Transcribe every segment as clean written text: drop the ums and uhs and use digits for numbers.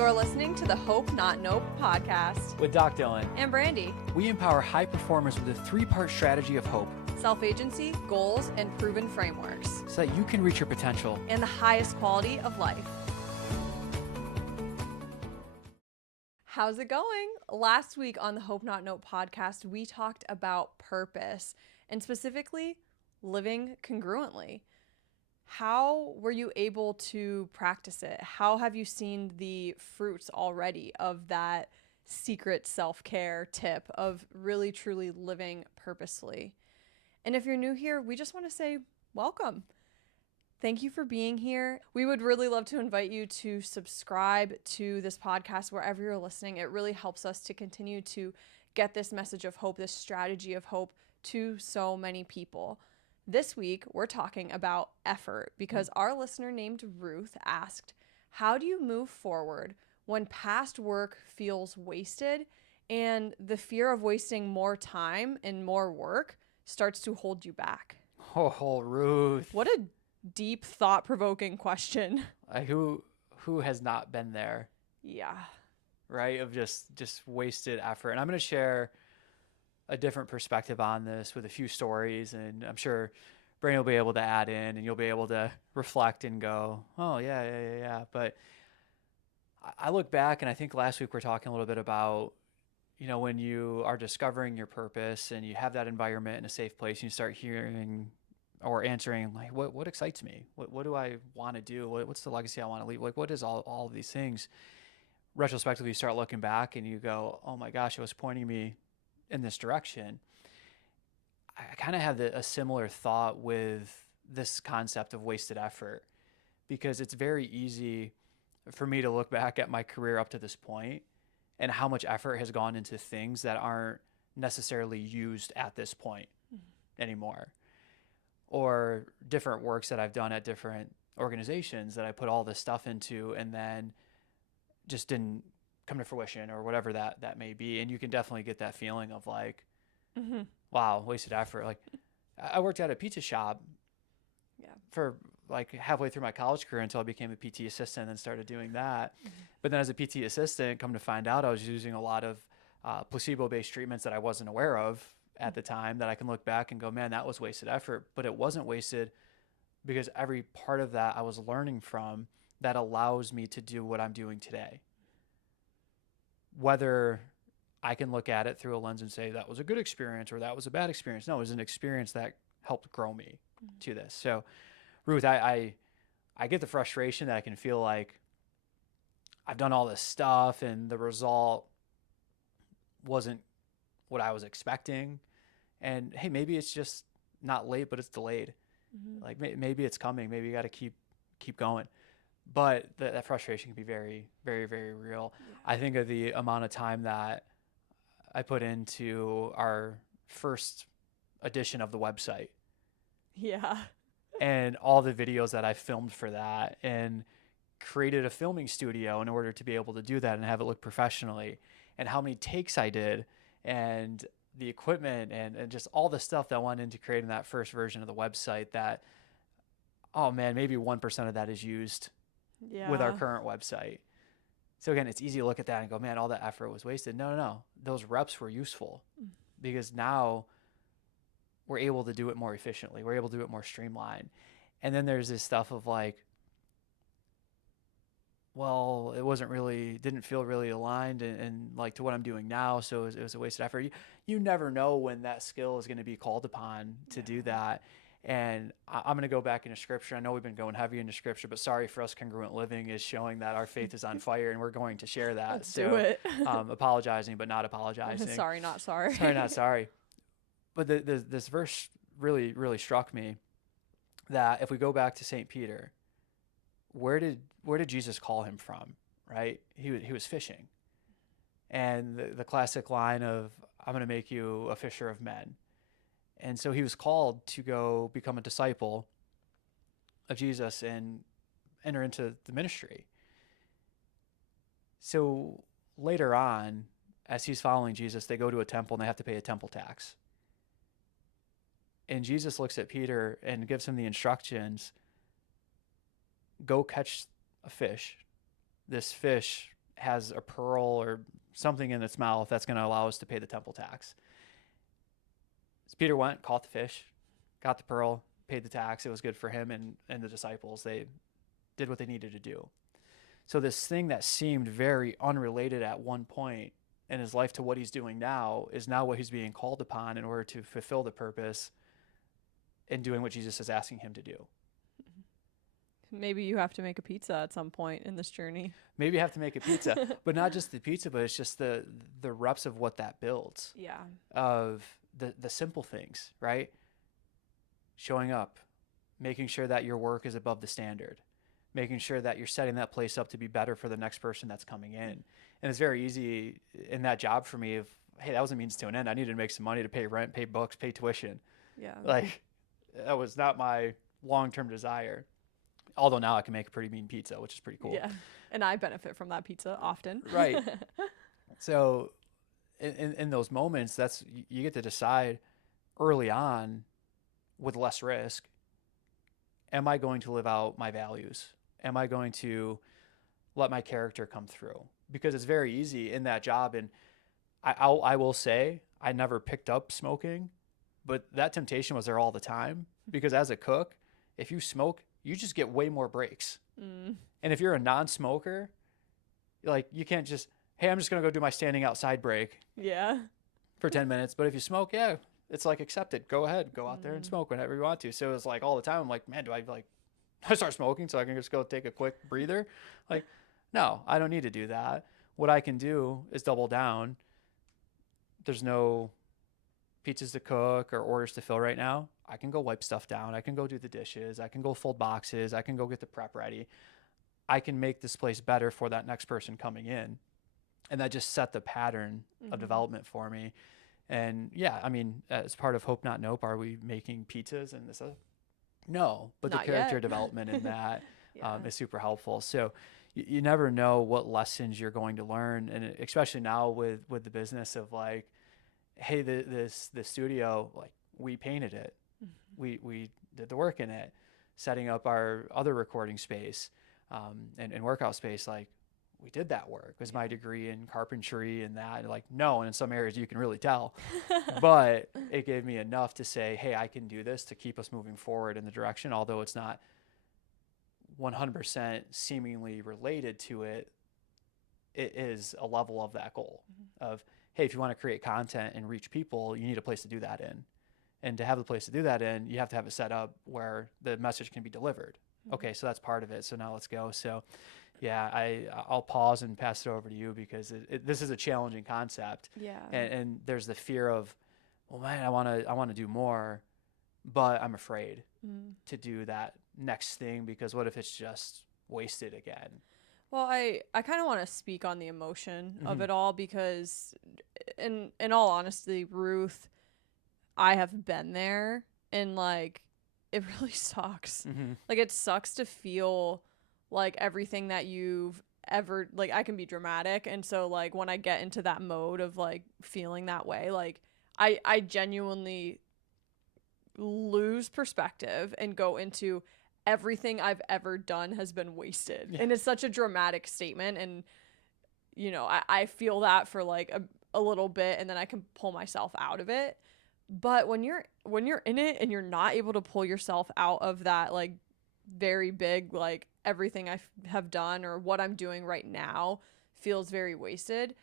You're listening to the Hope Not Nope podcast with Doc Dylan and Brandy. We empower high performers with a 3-part strategy of hope, Self-agency, goals, and proven frameworks, so that you can reach your potential and the highest quality of life. How's it going? Last week on the Hope Not Nope podcast, we talked about purpose and specifically living congruently. How were you able to practice it? How have you seen the fruits already of that secret self-care tip of really truly living purposefully? And if you're new here, we just want to say welcome. Thank you for being here. We would really love to invite you to subscribe to this podcast wherever you're listening. It really helps us to continue to get this message of hope, this strategy of hope to so many people. This week, we're talking about effort because our listener named Ruth asked, how do you move forward when past work feels wasted and the fear of wasting more time and more work starts to hold you back? Oh, Ruth. What a deep, thought-provoking question. Who has not been there? Yeah. Right? Of just wasted effort. And I'm going to share a different perspective on this with a few stories, and I'm sure Brain will be able to add in and you'll be able to reflect and go, oh yeah. But I look back, and I think last week we were talking a little bit about, when you are discovering your purpose and you have that environment in a safe place and you start hearing or answering like, what excites me? What do I want to do? What's the legacy I want to leave? Like, what is all of these things? Retrospectively, you start looking back and you go, oh my gosh, it was pointing me in this direction. I kind of have a similar thought with this concept of wasted effort, because it's very easy for me to look back at my career up to this point and how much effort has gone into things that aren't necessarily used at this point anymore, or different works that I've done at different organizations that I put all this stuff into and then just didn't come to fruition, or whatever that may be. And you can definitely get that feeling of like, wow, wasted effort. Like, I worked at a pizza shop for like halfway through my college career until I became a PT assistant and started doing that. But then as a PT assistant, come to find out I was using a lot of placebo-based treatments that I wasn't aware of at the time, that I can look back and go, man, that was wasted effort. But it wasn't wasted because every part of that I was learning from that allows me to do what I'm doing today. Whether I can look at it through a lens and say that was a good experience or that was a bad experience. No, it was an experience that helped grow me to this. So, Ruth, I get the frustration that I can feel like I've done all this stuff and the result wasn't what I was expecting. And hey, maybe it's just not late, but it's delayed. Like maybe it's coming. Maybe you got to keep going. But that frustration can be very, very, very real. Yeah. I think of the amount of time that I put into our first edition of the website. Yeah. And all the videos that I filmed for that, and created a filming studio in order to be able to do that and have it look professionally, and how many takes I did, and the equipment and just all the stuff that went into creating that first version of the website that, oh man, maybe 1% of that is used with our current website. So again, it's easy to look at that and go, man, all that effort was wasted. No. Those reps were useful because now we're able to do it more efficiently. We're able to do it more streamlined. And then there's this stuff of like, well, it didn't feel really aligned and like to what I'm doing now. So it was a wasted effort. You never know when that skill is going to be called upon to do that. And I'm going to go back into Scripture. I know we've been going heavy into Scripture, but Sorry for Us Congruent Living is showing that our faith is on fire, and we're going to share that. Let's do it. Apologizing, but not apologizing. Sorry, not sorry. Sorry, not sorry. But this verse really, really struck me, that if we go back to St. Peter, where did Jesus call him from, right? He was fishing. And the classic line of, I'm going to make you a fisher of men. And so he was called to go become a disciple of Jesus and enter into the ministry. So later on, as he's following Jesus, they go to a temple and they have to pay a temple tax. And Jesus looks at Peter and gives him the instructions, go catch a fish. This fish has a pearl or something in its mouth that's going to allow us to pay the temple tax. So Peter went, caught the fish, got the pearl, paid the tax. It was good for him and the disciples. They did what they needed to do. So this thing that seemed very unrelated at one point in his life to what he's doing now is now what he's being called upon in order to fulfill the purpose in doing what Jesus is asking him to do. Maybe you have to make a pizza at some point in this journey. Maybe you have to make a pizza, but not just the pizza, but it's just the reps of what that builds. Yeah. Of the simple things, right? Showing up, making sure that your work is above the standard, making sure that you're setting that place up to be better for the next person that's coming in. And it's very easy in that job for me of, hey, that was a means to an end. I needed to make some money to pay rent, pay books, pay tuition. Yeah. Like, that was not my long-term desire. Although now I can make a pretty mean pizza, which is pretty cool. Yeah. And I benefit from that pizza often. Right. So in those moments, you get to decide early on with less risk, am I going to live out my values? Am I going to let my character come through? Because it's very easy in that job. And I will say I never picked up smoking, but that temptation was there all the time, because as a cook, if you smoke, you just get way more breaks. And if you're a non-smoker, like, you can't just, hey, I'm just going to go do my standing outside break for 10 minutes. But if you smoke, yeah, it's like accepted. Go ahead, go out there and smoke whenever you want to. So it's like all the time I'm like, man, do I start smoking so I can just go take a quick breather? Like, no, I don't need to do that. What I can do is double down. There's no pizzas to cook or orders to fill right now. I can go wipe stuff down. I can go do the dishes. I can go fold boxes. I can go get the prep ready. I can make this place better for that next person coming in. And that just set the pattern of development for me. And yeah, I mean, as part of Hope Not Nope, are we making pizzas and this? No, but Not the character yet. development in that is super helpful. So you never know what lessons you're going to learn. And especially now with the business of like, hey, the studio, like, we painted it. We did the work in it, setting up our other recording space and workout space. Like, we did that work. It was my degree in carpentry and that. Like, no, and in some areas you can really tell. But it gave me enough to say, hey, I can do this to keep us moving forward in the direction, although it's not 100% seemingly related to it. It is a level of that goal of, hey, if you want to create content and reach people, you need a place to do that in. And to have the place to do that in, you have to have it set up where the message can be delivered. Okay, so that's part of it. So now let's go. So yeah, I'll pause and pass it over to you, because this is a challenging concept. Yeah. And there's the fear of, well, man, I want to do more, but I'm afraid to do that next thing, because what if it's just wasted again? Well, I kind of want to speak on the emotion of it all, because in all honesty, Ruth, I have been there, and like, it really sucks. Like, it sucks to feel like everything that you've ever, like, I can be dramatic. And so like, when I get into that mode of like feeling that way, like I genuinely lose perspective and go into everything I've ever done has been wasted. And it's such a dramatic statement. And, you know, I feel that for like a little bit, and then I can pull myself out of it. But when you're in it and you're not able to pull yourself out of that, like, very big, like, everything I have done or what I'm doing right now feels very wasted,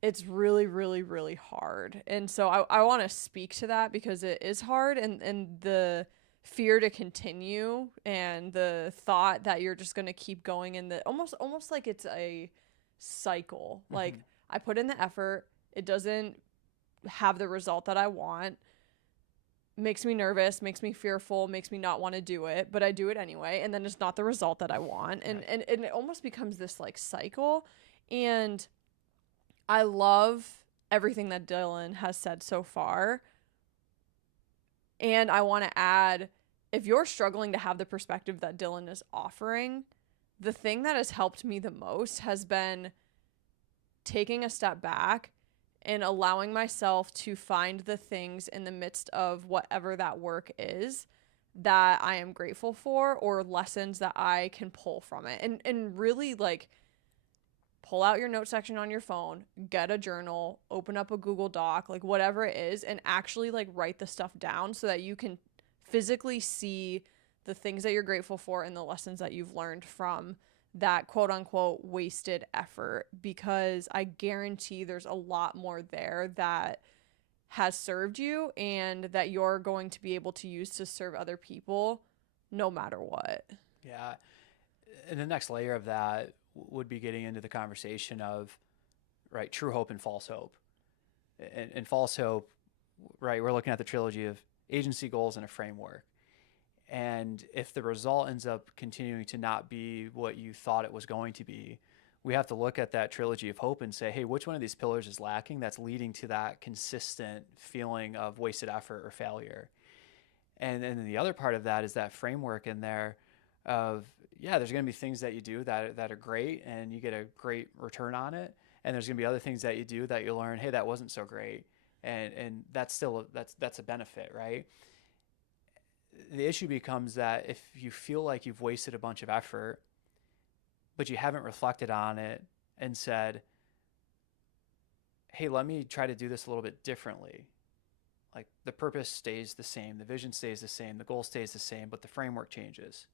it's really, really, really hard. And so I want to speak to that, because it is hard, and the fear to continue, and the thought that you're just going to keep going in the almost like it's a cycle. Like, I put in the effort, it doesn't have the result that I want, makes me nervous, makes me fearful, makes me not want to do it, but I do it anyway, and then it's not the result that I want. And it almost becomes this like cycle. And I love everything that Dylan has said so far. And I want to add, if you're struggling to have the perspective that Dylan is offering, the thing that has helped me the most has been taking a step back and allowing myself to find the things in the midst of whatever that work is that I am grateful for, or lessons that I can pull from it. And really, like, pull out your note section on your phone, get a journal, open up a Google Doc, like whatever it is, and actually like write the stuff down so that you can physically see the things that you're grateful for and the lessons that you've learned from that quote unquote wasted effort, because I guarantee there's a lot more there that has served you and that you're going to be able to use to serve other people no matter what. Yeah. And the next layer of that would be getting into the conversation of, right, true hope and false hope. And false hope, right, we're looking at the trilogy of agency, goals, and a framework. And if the result ends up continuing to not be what you thought it was going to be, we have to look at that trilogy of hope and say, hey, which one of these pillars is lacking that's leading to that consistent feeling of wasted effort or failure? And then the other part of that is that framework in there of, yeah, there's going to be things that you do that are great and you get a great return on it. And there's going to be other things that you do that you learn, hey, that wasn't so great. And that's still, that's a benefit, right? The issue becomes that if you feel like you've wasted a bunch of effort, but you haven't reflected on it and said, hey, let me try to do this a little bit differently. Like the purpose stays the same, the vision stays the same, the goal stays the same, but the framework changes.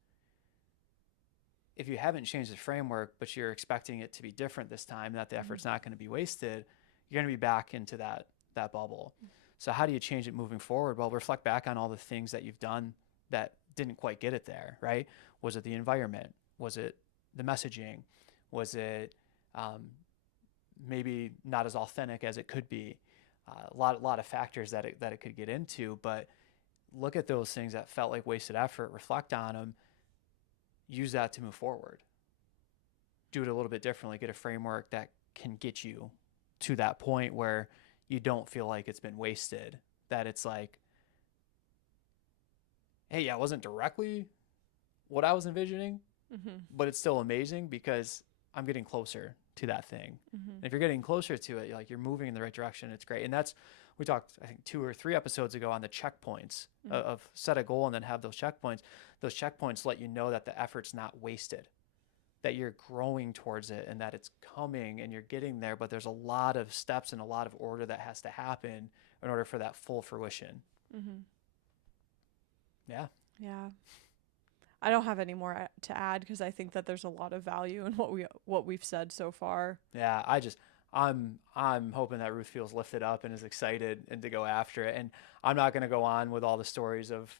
If you haven't changed the framework, but you're expecting it to be different this time, that the effort's not going to be wasted, you're going to be back into that bubble. So how do you change it moving forward? Well, reflect back on all the things that you've done that didn't quite get it there, right? Was it the environment? Was it the messaging? Was it maybe not as authentic as it could be? A lot of factors that it could get into, but look at those things that felt like wasted effort, reflect on them, use that to move forward. Do it a little bit differently, get a framework that can get you to that point where you don't feel like it's been wasted, that it's like, hey, yeah, it wasn't directly what I was envisioning, but it's still amazing because I'm getting closer to that thing. And if you're getting closer to it, you're moving in the right direction. It's great. And that's, we talked, I think 2 or 3 episodes ago on the checkpoints of set a goal and then have those checkpoints. Those checkpoints let you know that the effort's not wasted, that you're growing towards it and that it's coming and you're getting there. But there's a lot of steps and a lot of order that has to happen in order for that full fruition. Yeah. Yeah. I don't have any more to add because I think that there's a lot of value in what we've said so far. Yeah, I'm hoping that Ruth feels lifted up and is excited and to go after it. And I'm not going to go on with all the stories of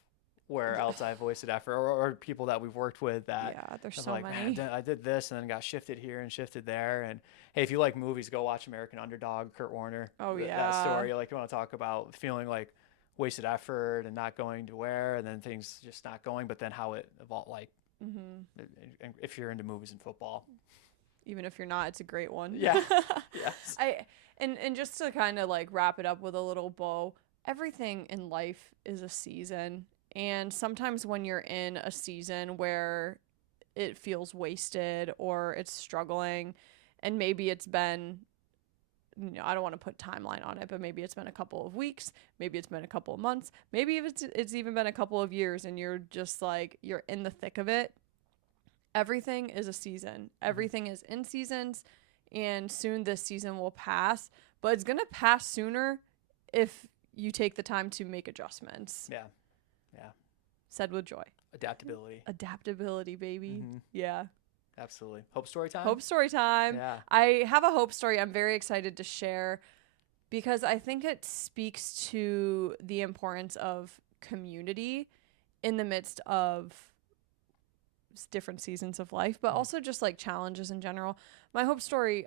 where else I've wasted effort or people that we've worked with that. Yeah, there's so like, many. Man, I did this and then got shifted here and shifted there. And hey, if you like movies, go watch American Underdog, Kurt Warner. Oh yeah, that story. Like you want to talk about feeling like wasted effort and not going to where, and then things just not going, but then how it evolved. Like if you're into movies and football. Even if you're not, it's a great one. Yeah. Yes. And just to kind of like wrap it up with a little bow, everything in life is a season. And sometimes when you're in a season where it feels wasted or it's struggling, and maybe it's been, I don't want to put timeline on it, but maybe it's been a couple of weeks, maybe it's been a couple of months, maybe it's even been a couple of years, and you're just like, you're in the thick of it. Everything is a season. Everything is in seasons, and soon this season will pass, but it's going to pass sooner if you take the time to make adjustments. Yeah. Yeah. Said with joy. Adaptability, baby. Yeah. Absolutely. Hope story time? Hope story time. Yeah. I have a hope story I'm very excited to share because I think it speaks to the importance of community in the midst of different seasons of life, but also just like challenges in general. My hope story,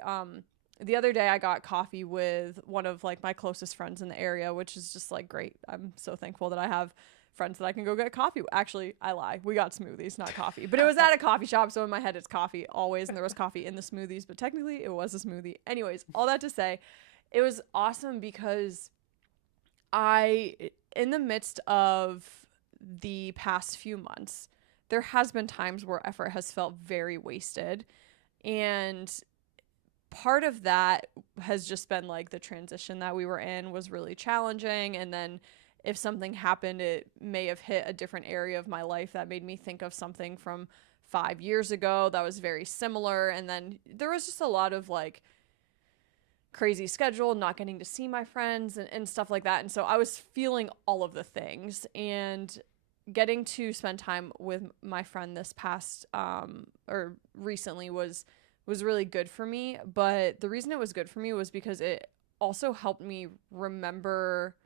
the other day I got coffee with one of like my closest friends in the area, which is just like great. I'm so thankful that I have friends that I can go get coffee. Actually, I lie. We got smoothies, not coffee. But it was at a coffee shop, so in my head it's coffee always, and there was coffee in the smoothies, but technically it was a smoothie. Anyways, all that to say, it was awesome because in the midst of the past few months, there has been times where effort has felt very wasted. And part of that has just been like the transition that we were in was really challenging. And then if something happened, it may have hit a different area of my life that made me think of something from 5 years ago that was very similar. And then there was just a lot of like crazy schedule, not getting to see my friends and stuff like that. And so I was feeling all of the things, and getting to spend time with my friend this past or recently was really good for me. But the reason it was good for me was because it also helped me remember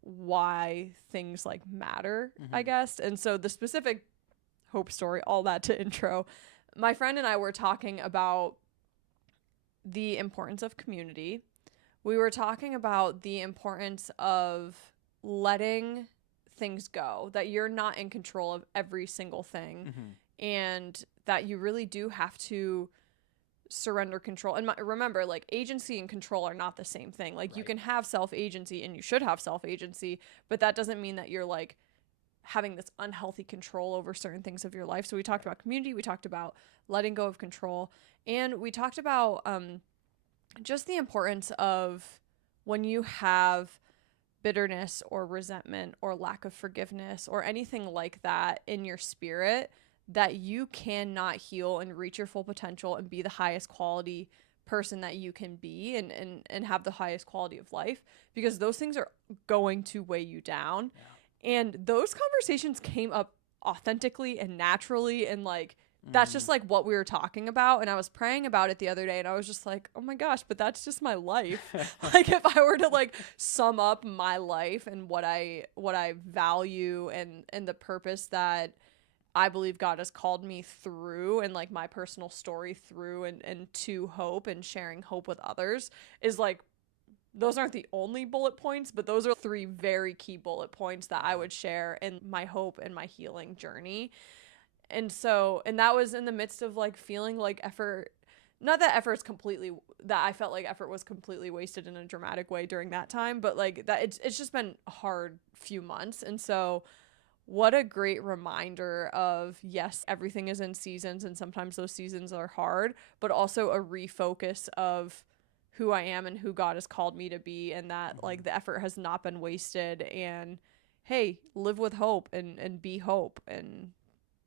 why things like matter, I guess. And so the specific hope story, all that to intro, my friend and I were talking about the importance of community. We were talking about the importance of letting things go, that you're not in control of every single thing, and that you really do have to surrender control. And remember, like, agency and control are not the same thing. Like, you can have self-agency, and you should have self-agency, but that doesn't mean that you're like having this unhealthy control over certain things of your life. So we talked about community, we talked about letting go of control, and we talked about just the importance of when you have bitterness or resentment or lack of forgiveness or anything like that in your spirit, that you cannot heal and reach your full potential and be the highest quality person that you can be, and have the highest quality of life, because those things are going to weigh you down. And those conversations came up authentically and naturally, and like that's just like what we were talking about. And I was praying about it the other day, and I was just like, oh my gosh, but that's just my life. Like, if I were to like sum up my life and what I value and the purpose that I believe God has called me through, and like my personal story through and to hope and sharing hope with others, is like, those aren't the only bullet points, but those are 3 very key bullet points that I would share in my hope and my healing journey. And so, and that was in the midst of like feeling like effort, not that effort's completely, that I felt like effort was completely wasted in a dramatic way during that time, but like that it's just been a hard few months. And so what a great reminder of, yes, everything is in seasons, and sometimes those seasons are hard, but also a refocus of who I am and who God has called me to be, and that like the effort has not been wasted, and hey, live with hope and be hope. And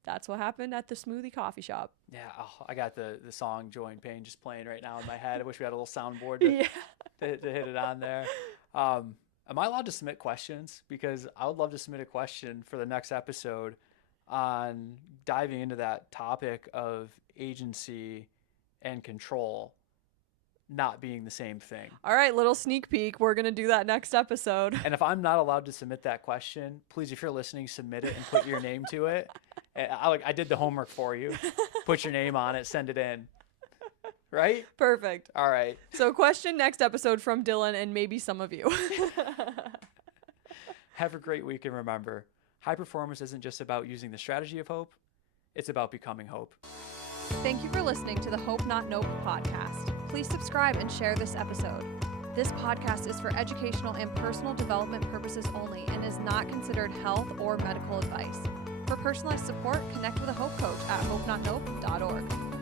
that's what happened at the smoothie coffee shop. Yeah, I got the song Joy and Pain just playing right now in my head. I wish we had a little soundboard to hit it on there. Am I allowed to submit questions? Because I would love to submit a question for the next episode on diving into that topic of agency and control not being the same thing. All right, little sneak peek. We're going to do that next episode. And if I'm not allowed to submit that question, please, if you're listening, submit it and put your name to it. And I did the homework for you. Put your name on it, send it in. Right? Perfect. All right. So question next episode from Dylan and maybe some of you. Have a great week, and remember, high performance isn't just about using the strategy of hope. It's about becoming hope. Thank you for listening to the Hope Not Nope podcast. Please subscribe and share this episode. This podcast is for educational and personal development purposes only and is not considered health or medical advice. For personalized support, connect with a Hope Coach at hopenotnope.org.